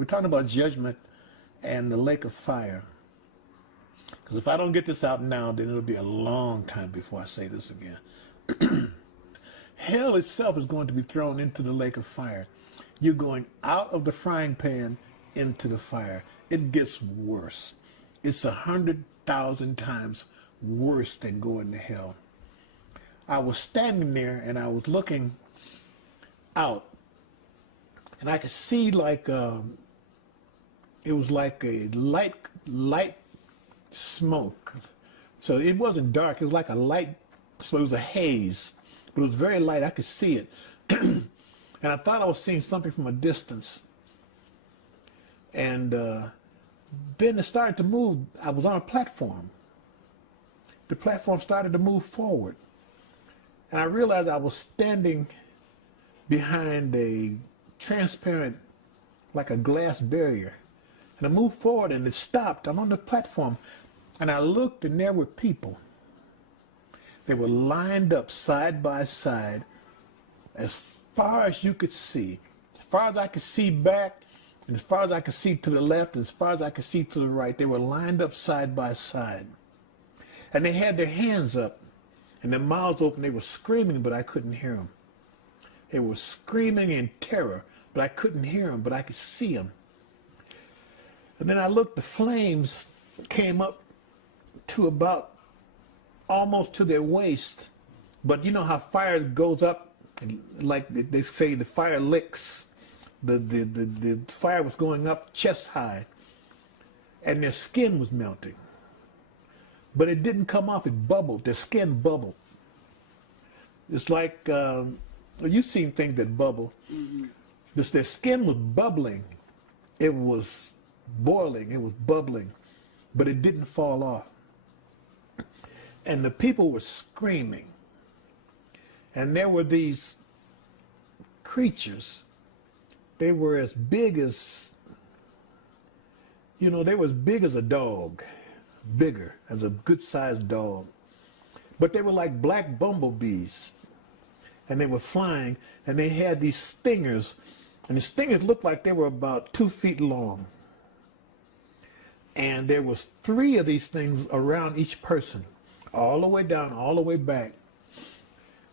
We're talking about judgment and the lake of fire. Because if I don't get this out now, then it'll be a long time before I say this again. Hell itself is going to be thrown into the lake of fire. You're going out of the frying pan into the fire. It gets worse. It's 100,000 times worse than going to hell. I was standing there and I was looking out, and I could see like it was like a light smoke. So it wasn't dark. It was like a light. So it was a haze, but it was very light. I could see it, and I thought I was seeing something from a distance. And then it started to move. I was on a platform. The platform started to move forward. And I realized I was standing behind a transparent, like a glass barrier. And I moved forward and it stopped. I'm on the platform. And I looked and there were people. They were lined up side by side as far as you could see. As far as I could see back, and as far as I could see to the left, and as far as I could see to the right, they were lined up side by side. And they had their hands up and their mouths open. They were screaming, but I couldn't hear them. They were screaming in terror, but I couldn't hear them, but I could see them. And then I looked, the flames came up to about almost to their waist. But you know how fire goes up, like they say the fire licks. The fire was going up chest high, and their skin was melting. But it didn't come off, it bubbled, their skin bubbled. It's like, you've seen things that bubble. Mm-hmm. Their skin was bubbling. It was boiling, it was bubbling, but it didn't fall off. And the people were screaming. And there were these creatures. They were as big as, they were as big as a dog. Bigger, as a good-sized dog. But they were like black bumblebees. And they were flying, and they had these stingers. And the stingers looked like they were about 2 feet long. And there was 3 of these things around each person, all the way down, all the way back.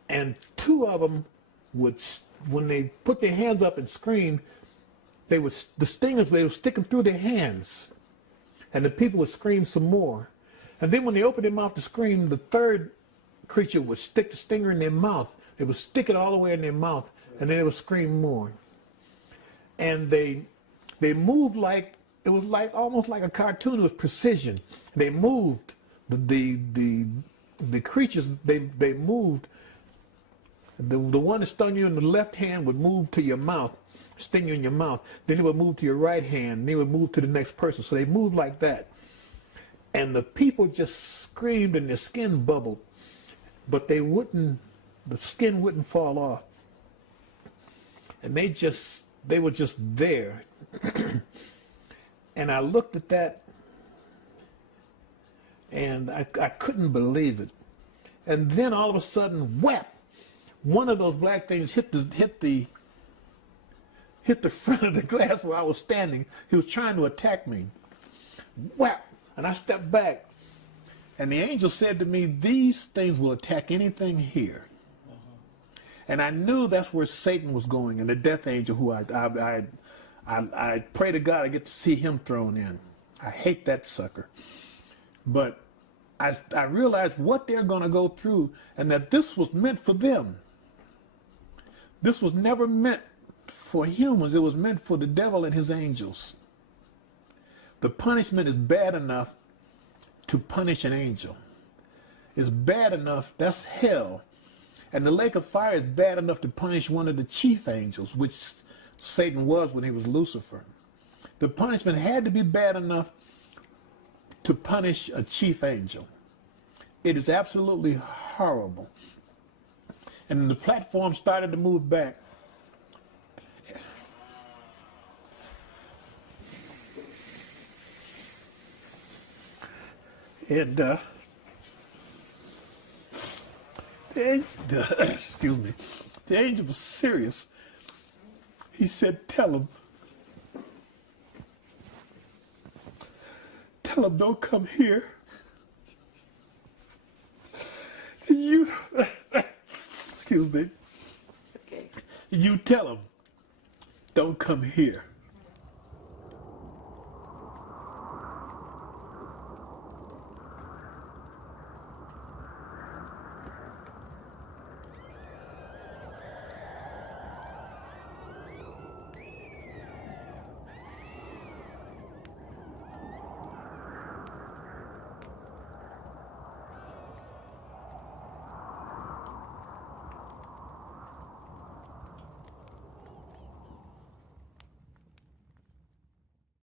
And 2 of them would, when they put their hands up and screamed, the stingers, they would stick them through their hands. And the people would scream some more. And then when they opened their mouth to scream, the 3rd creature would stick the stinger in their mouth. They would stick it all the way in their mouth, and then they would scream more. And they moved like, it was like almost like a cartoon with precision. They moved, the creatures, they moved. The one that stung you in the left hand would move to your mouth, sting you in your mouth. Then it would move to your right hand, and they would move to the next person. So they moved like that. And the people just screamed and their skin bubbled, but the skin wouldn't fall off. And they were just there. And I looked at that and I couldn't believe it. And then all of a sudden, whap! One of those black things hit the front of the glass where I was standing. He was trying to attack me. Whap! And I stepped back. And the angel said to me, these things will attack anything here. And I knew that's where Satan was going, and the death angel, who I pray to God I get to see him thrown in. I hate that sucker. But I realized what they're going to go through, and that this was meant for them. This was never meant for humans. It was meant for the devil and his angels. The punishment is bad enough to punish an angel. It's bad enough, that's hell. And the lake of fire is bad enough to punish one of the chief angels, which Satan was when he was Lucifer. The punishment had to be bad enough to punish a chief angel. It is absolutely horrible. And the platform started to move back. And excuse me, the angel was serious. He said, tell him tell them don't come here. You, excuse me. Okay. You tell them don't come here.